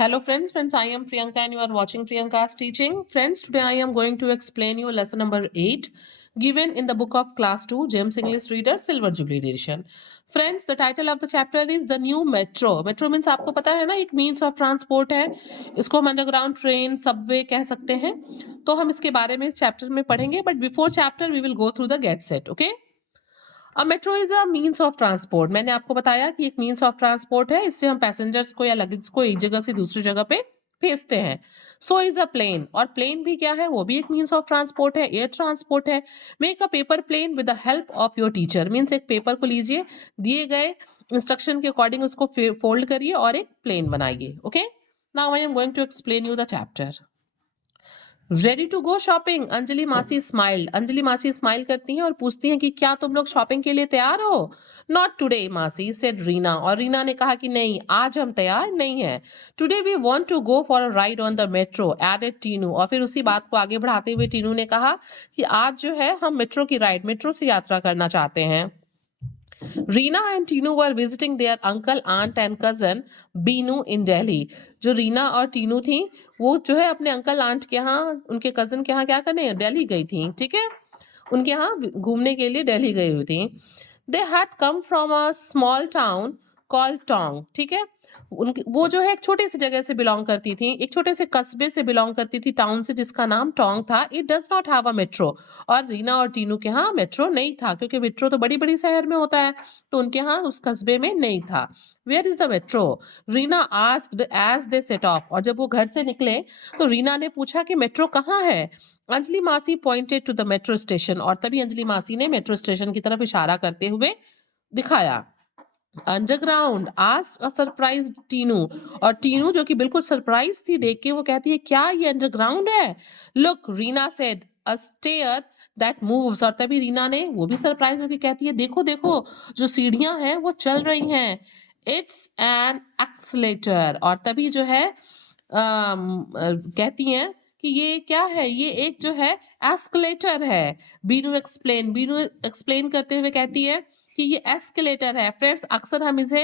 Hello friends, I am Priyanka and you are watching Priyanka's teaching. Friends, today I am going to explain you lesson number 8 given in the book of class 2 James English Reader Silver Jubilee edition. Friends, the title of the chapter is The New Metro. Metro means आपको पता है ना, एक means of transport है. इसको हम underground train, subway कह सकते हैं. तो हम इसके बारे में इस chapter में पढ़ेंगे, but before chapter we will go through the get set, okay? अब metro is a means of transport. मैंने आपको बताया कि एक मीन्स ऑफ ट्रांसपोर्ट है. इससे हम पैसेंजर्स को या लगेज को एक जगह से दूसरी जगह पे भेजते हैं. So is a plane. और प्लेन भी क्या है, वो भी एक मीन्स ऑफ ट्रांसपोर्ट है, एयर ट्रांसपोर्ट है. Make a paper plane with the help of your teacher. Means एक पेपर को लीजिए, दिए गए इंस्ट्रक्शन के अकॉर्डिंग उसको फोल्ड करिए और एक प्लेन बनाइए. Okay, now I am going to explain you the chapter. Ready to go shopping. Anjali Masi smiled. Anjali मासी स्माइल करती हैं और पूछती हैं कि क्या तुम लोग शॉपिंग के लिए तैयार हो. नॉट टुडे मासी सेड रीना. और रीना ने कहा कि नहीं, आज हम तैयार नहीं हैं. Today we want to go for a ride on the metro added Tinu. और फिर उसी बात को आगे बढ़ाते हुए टीनू ने कहा कि आज जो है हम मेट्रो की राइड, मेट्रो से यात्रा करना चाहते हैं. Reena and Tinu were visiting their uncle, aunt and cousin Binu in Delhi. जो रीना और टीनू थी वो जो है अपने अंकल आंट के यहाँ, उनके कजन के यहाँ क्या करने दिल्ली गई थी. ठीक है, उनके यहाँ घूमने के लिए दिल्ली गई हुई थी. They had come from a small town called Tong. ठीक है, उनकी वो जो है एक छोटे सी जगह से बिलोंग करती थी, एक छोटे से कस्बे से बिलोंग करती थी, टाउन से, जिसका नाम टोंग था. It does not have a metro. और रीना और टीनू के यहाँ मेट्रो नहीं था, क्योंकि मेट्रो तो बड़ी बड़ी शहर में होता है, तो उनके यहाँ उस कस्बे में नहीं था. Where is the metro, Reena asked as they set off. और जब वो घर से निकले तो रीना ने पूछा कि मेट्रो कहाँ है. Anjali Masi pointed to the metro station. और तभी अंजलि मासी ने मेट्रो स्टेशन की तरफ इशारा करते हुए दिखाया. Underground asked a surprise Tinu. और टीनू जो कि बिल्कुल सरप्राइज थी देख के, वो कहती है क्या ये अंडरग्राउंड है. Look Reena said a stair that moves. और तभी रीना ने वो भी सरप्राइज होकर कहती है देखो देखो, जो सीढ़ियां हैं वो चल रही हैं. It's an accelerator. और तभी जो है कहती हैं कि ये क्या है, ये एक जो है एस्केलेटर है. बीनू एक्सप्लेन करते हुए कहती है कि ये एस्केलेटर है. फ्रेंड्स, अक्सर हम इसे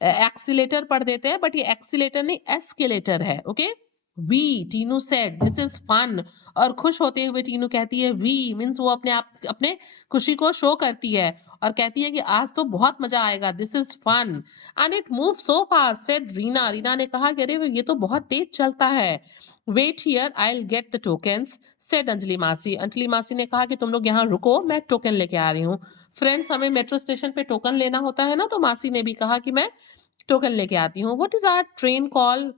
एक्सीलेटर पढ़ देते हैं, बट ये एक्सीलेटर नहीं, एस्केलेटर है. Okay, we Tinu said this is fun. और खुश होते हुए टीनू कहती है वी मीन्स वो अपने आप अपने खुशी को शो करती है और कहती है कि आज तो बहुत मजा आएगा. This is fun and it move so fast said Reena. Reena ने कहा कि अरे ये तो बहुत तेज चलता है. Wait here I will get the tokens said Anjali Masi. Anjali मासी ने कहा कि तुम लोग यहाँ रुको, मैं टोकन लेके आ रही हूँ. फ्रेंड्स, हमें मेट्रो स्टेशन पे टोकन लेना होता है ना, तो मासी ने भी कहा कि मैं टोकन लेके आती हूँ. What is our train call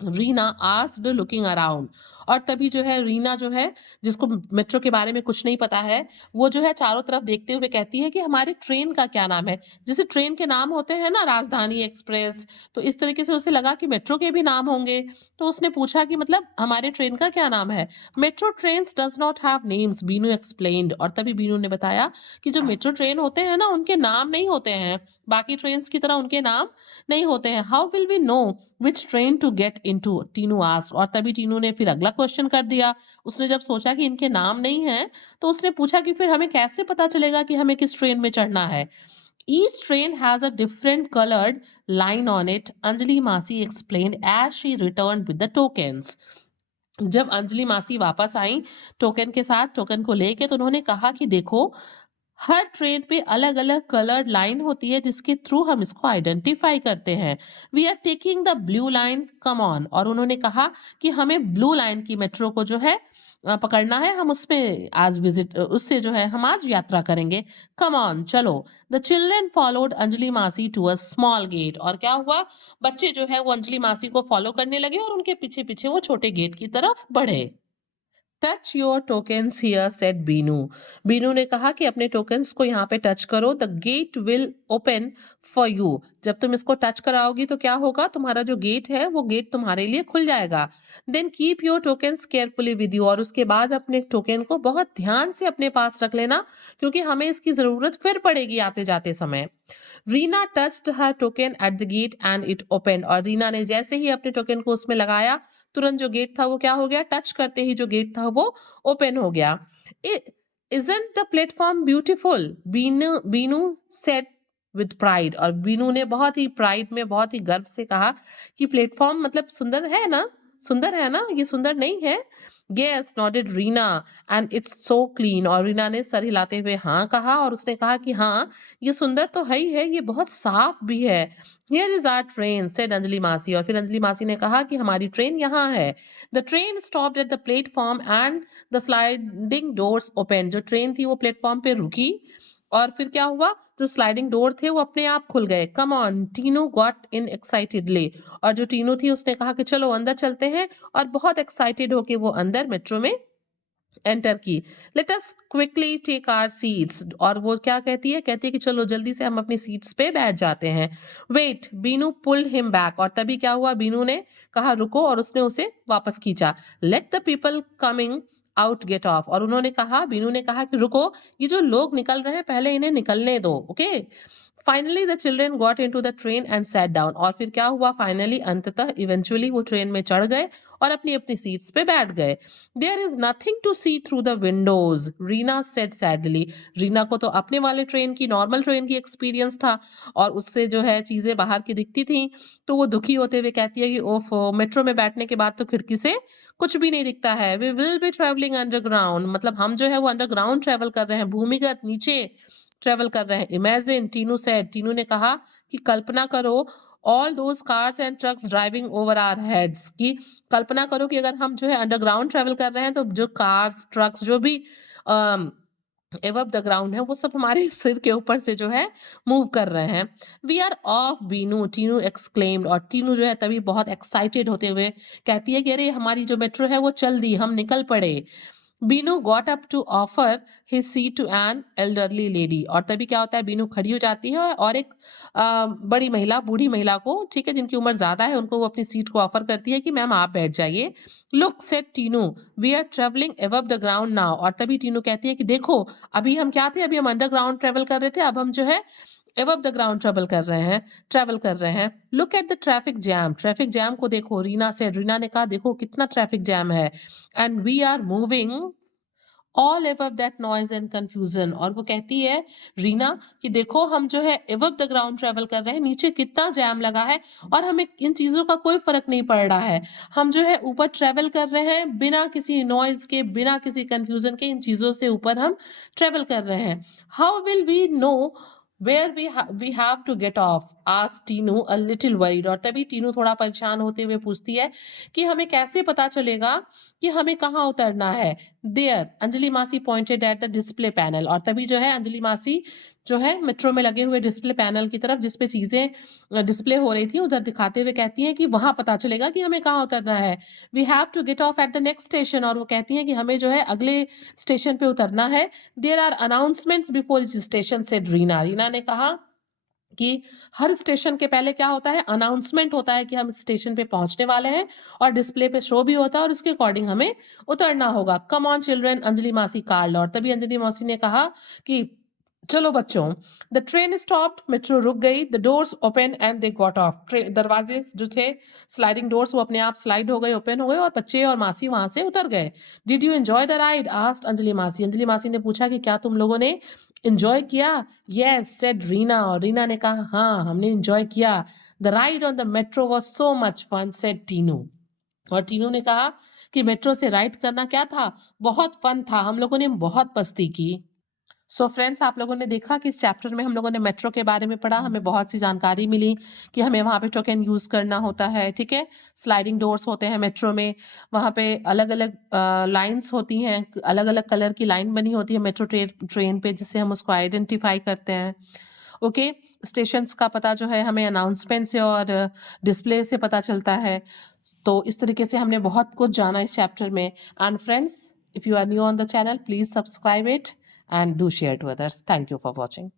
Reena asked looking around. और तभी जो है रीना जो है, जिसको मेट्रो के बारे में कुछ नहीं पता है, वो जो है चारों तरफ देखते हुए कहती है कि हमारी ट्रेन का क्या नाम है. जैसे ट्रेन के नाम होते हैं ना, राजधानी एक्सप्रेस, तो इस तरीके से उसे लगा कि मेट्रो के भी नाम होंगे. तो उसने पूछा कि मतलब हमारे ट्रेन का क्या नाम है. Metro train does not have names Binu explained. और तभी बीनू ने बताया कि जो मेट्रो ट्रेन होते हैं ना, उनके नाम नहीं होते हैं, बाकी ट्रेन की तरह उनके नाम नहीं होते हैं. How will we know which train to get into, Tinu asked. और तभी टीनू ने फिर अगला क्वेश्चन कर दिया. उसने जब सोचा कि इनके नाम नहीं है, तो उसने पूछा कि फिर हमें कैसे पता चलेगा कि हमें किस ट्रेन में चढ़ना है. Each train has a different colored line on it, Anjali Masi explained as she returned with the tokens. जब अंजलि मासी वापस आई टोकन के साथ, टोकन को लेके, तो उन्होंने कहा कि देखो, हर ट्रेन पे अलग अलग कलर्ड लाइन होती है जिसके थ्रू हम इसको आइडेंटिफाई करते हैं. We are taking the blue line, come on. और उन्होंने कहा कि हमें ब्लू लाइन की मेट्रो को जो है पकड़ना है, हम उसमें आज विजिट, उससे जो है हम आज यात्रा करेंगे. कम ऑन, चलो. द चिल्ड्रन फॉलोड अंजलि मासी टू अ स्मॉल गेट. और क्या हुआ, बच्चे जो है वो अंजलि मासी को फॉलो करने लगे और उनके पीछे पीछे वो छोटे गेट की तरफ बढ़े. Touch your tokens here said Binu. Binu ने कहा कि अपने टोकन्स को यहाँ पे टच करो. The gate will open for you. जब तुम इसको टच कराओगी तो क्या होगा, तुम्हारा जो गेट है वो गेट तुम्हारे लिए खुल जाएगा. Then keep your tokens carefully with you. और उसके बाद अपने टोकन को बहुत ध्यान से अपने पास रख लेना, क्योंकि हमें इसकी जरूरत फिर पड़ेगी आते जाते समय. Reena touched her token at the gate and it open. और रीना ने जैसे ही अपने टोकन को उसमें लगाया, तुरंत जो गेट था वो क्या हो गया, टच करते ही जो गेट था वो ओपन हो गया. Isn't the platform beautiful, Binu said with pride, और बीनू ने बहुत ही प्राइड में, बहुत ही गर्व से कहा कि प्लेटफॉर्म मतलब सुंदर है ना, सुंदर है ना, ये सुंदर नहीं है? Yes noted Reena, and it's so clean, और रीना ने सर हिलाते हुए हाँ कहा, और उसने कहा कि हाँ ये सुंदर तो है ही है, ये बहुत साफ भी है। Here is our train said Anjali Masi, और फिर अंजलि मासी ने कहा कि हमारी ट्रेन यहाँ है। The train stopped at the platform and the sliding doors open, जो ट्रेन थी वो प्लेटफॉर्म पे रुकी, और फिर क्या हुआ, जो स्लाइडिंग डोर थे वो अपने आप खुल गए। Come on Tinu got in excitedly, और जो टीनू थी उसने कहा कि चलो अंदर चलते हैं, और बहुत एक्साइटेड होके वो अंदर मेट्रो में एंटर की। Let us quickly take our seats, और वो क्या कहती है, कहती है कि चलो जल्दी से हम अपनी सीट्स पे बैठ जाते हैं। Wait, Binu pulled him back, और तभी क्या हुआ, बीनू ने कहा रुको, और उसने उसे वापस खींचा। Let the people coming out get of, और उन्होंने कहा, बीनू ने कहा कि रुको, ये जो लोग निकल रहे हैं पहले इन्हें निकलने दो, okay. Finally the children got into the train and sat down, और फिर क्या हुआ, फाइनली अंततः इवेंचुअली वो ट्रेन में चढ़ गए और अपनी अपनी सीट्स पे बैठ गए। There is nothing to see through the windows, Reena said sadly, Reena को तो अपने वाले ट्रेन की, नॉर्मल ट्रेन की एक्सपीरियंस था, और उससे जो है चीजें बाहर की दिखती थी, तो वो दुखी होते हुए कहती है कि ओफो, मेट्रो में बैठने के बाद तो खिड़की से कुछ भी नहीं दिखता है। We will be travelling underground, मतलब हम जो है वो अंडरग्राउंड ट्रेवल कर रहे हैं, भूमिगत नीचे ट्रेवल कर रहे हैं। इमेजिन, टीनू सेड, टीनू ने कहा कि कल्पना करो, all those cars and trucks driving over our heads, की कल्पना करो कि अगर हम जो है अंडरग्राउंड ट्रेवल कर रहे हैं, तो जो कार्स ट्रक्स जो भी एबव द ग्राउंड है वो सब हमारे सिर के ऊपर से जो है मूव कर रहे हैं। We are off Binu, Tinu exclaimed, और टीनू जो है तभी बहुत एक्साइटेड होते हुए कहती है कि अरे हमारी जो मेट्रो है वो चल दी, हम निकल पड़े। Binu got up to offer his seat to an elderly lady, और तभी क्या होता है, बीनू खड़ी हो जाती है और एक बड़ी महिला, बूढ़ी महिला को, ठीक है, जिनकी उम्र ज्यादा है, उनको वो अपनी सीट को ऑफर करती है कि मैम आप बैठ जाइए। Look said Tinu, we are travelling above the ground now, और तभी टीनू कहती है कि देखो, अभी हम क्या थे, अभी हम अंडरग्राउंड ट्रेवल कर रहे थे, अब हम जो है अबव द ग्राउंड ट्रेवल कर रहे हैं। Look at the traffic jam को देखो, रीना से, रीना ने कहा देखो कितना ट्रैफिक जैम है। And we are moving all above that noise and confusion, और वो कहती है रीना कि देखो हम जो है एबव द ग्राउंड ट्रेवल कर रहे हैं, नीचे कितना जैम लगा है, और हमें इन चीजों का कोई फर्क नहीं पड़ रहा है। हम जो है ऊपर ट्रेवल कर रहे हैं बिना किसी नॉइज के, बिना किसी कंफ्यूजन के, इन चीजों से ऊपर हम ट्रेवल कर रहे हैं। How will we know where we have to get off, asked Tinu a little worried, और तभी टीनू थोड़ा परेशान होते हुए पूछती है कि हमें कैसे पता चलेगा कि हमें कहाँ उतरना है। There, Anjali Masi pointed at the display panel, और तभी जो है अंजलि मासी जो है मेट्रो में लगे हुए डिस्प्ले पैनल की तरफ, जिसपे चीजें डिस्प्ले हो रही थी, उधर दिखाते हुए कहती हैं कि वहां पता चलेगा कि हमें कहाँ उतरना है। We have to get off at the next station, और वो कहती हैं कि हमें जो है अगले स्टेशन पे उतरना है। There are announcements before each station said Reena, Reena ने कहा कि हर स्टेशन के पहले क्या होता है, अनाउंसमेंट होता है कि हम स्टेशन पे पहुंचने वाले हैं, और डिस्प्ले पे शो भी होता है, और उसके अकॉर्डिंग हमें उतरना होगा। कम ऑन चिल्ड्रन, अंजलि मासी कार्ड, और तभी अंजलि मासी ने कहा कि चलो बच्चों। द ट्रेन स्टॉप्ड, मेट्रो रुक गई, the doors open and they got off, दरवाजे जो थे, स्लाइडिंग डोर्स, वो अपने आप स्लाइड हो गए, ओपन हो गए, और बच्चे और मासी वहां से उतर गए। Did you enjoy the ride, asked Anjali Masi, Anjali मासी ने पूछा कि क्या तुम लोगों ने एंजॉय किया। यस सेड रीना, और रीना ने कहा हाँ हमने एंजॉय किया। The ride on the metro was so much fun said Tinu, और टीनू ने कहा कि मेट्रो से राइड करना क्या था, बहुत फन था, हम लोगों ने बहुत मस्ती की। सो फ्रेंड्स, आप लोगों ने देखा कि इस चैप्टर में हम लोगों ने मेट्रो के बारे में पढ़ा, हमें बहुत सी जानकारी मिली कि हमें वहाँ पे टोकन यूज़ करना होता है, ठीक है। स्लाइडिंग डोर्स होते हैं मेट्रो में, वहाँ पे अलग अलग लाइन्स होती हैं, अलग अलग कलर की लाइन बनी होती है मेट्रो ट्रेन पे, जिससे हम उसको आइडेंटिफाई करते हैं, ओके। स्टेशंस का पता जो है हमें अनाउंसमेंट से और डिस्प्ले से पता चलता है। तो इस तरीके से हमने बहुत कुछ जाना इस चैप्टर में। And friends, if you are new on the channel, please subscribe it and do share to others. Thank you for watching.